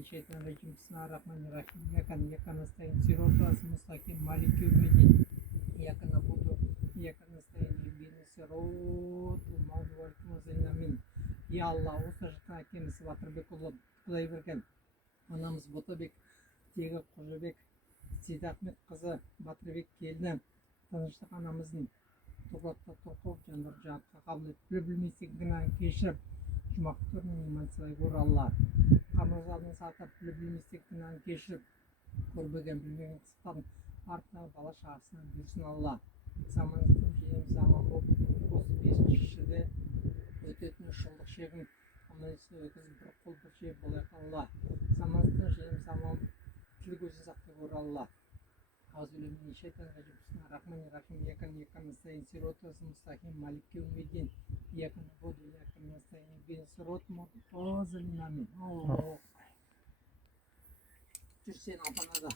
الشيطان الرجيم بسم الله الرحمن الرحيم إياك نستعين صراط المستقيم مالك يوم الدين إياك نعبد وإياك نستعين اهدنا الصراط المستقيم آمين. Ya Allah, осы жақтан әкеміз Батырбекұлы Құдайберген, анамыз Ботабек, тегі Қожабек, Сейдахмет қызы Батырбек келді. Тыныштық анамыздың тоқтатта тоқып, жандар жаққа қабыл етіп, білмесек гінәні кешіріп, жұмақтырын иман сылай көр Алла. Қамырзадың сатып, білмесек гінәні кешіріп, көрбеген білмеген қысқан артына бала шағасынан берсін Алла. Заманыздың жием заман болып, осы 5-шіде өтетін шылдық шегін аманысы өткізіп бір қол бір жер болайық Алла. Заманыздың жием заман тіл көзін сақтай көр Алла. Аузубиллахи минаш шайтанир раджим. Бисмиллахир рахманир рахим. Иyyaka nasta'in siratal mustaqim maliki yawmiddin. Iyyaka na'budu wa iyyaka nasta'in ihdinas siratal mustaqim. Amin. Жүрсен апанада.